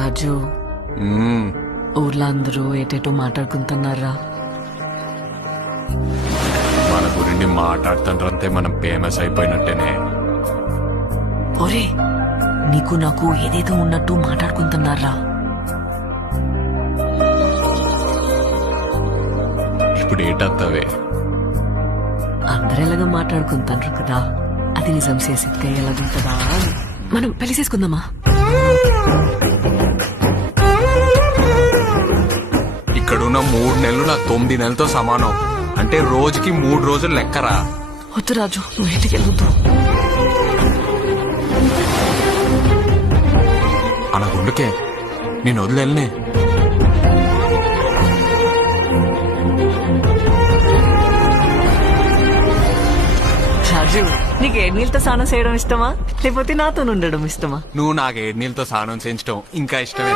రాజు ఊర్లో అందరూ ఏటేటో మాట్లాడుకుంటున్నారా? మన గురించి మాట్లాడుతుంటే మనం ఫేమస్ అయిపోయినట్టేనే. ఒరే నీకు నాకు ఏదేదో ఉన్నట్టు మాట్లాడుకుంటున్నారా? ఇప్పుడు ఏటత్తవే? అందరు ఎలాగా మాట్లాడుకుంటారు కదా, అది నిజం చేసేదిగా ఎలాగుంటుందా? మనం పెళ్లి చేసుకుందామా? ఇక్కడున్న 3 నెలలు నా 9 నెలలతో సమానం. అంటే రోజుకి 3 రోజులు లెక్కరా. వద్దు రాజు, నువ్వు ఇంటికి వెళ్ళొద్దు. అలా గుండుకే నేను వదిలేనే. రాజు నీకు ఏడు నీళ్ళతో స్నానం చేయడం ఇష్టమా, లేకపోతే నాతో ఉండడం ఇష్టమా? నువ్వు నాకు 7 నీళ్ళతో స్నానం చేయించడం ఇంకా ఇష్టమే.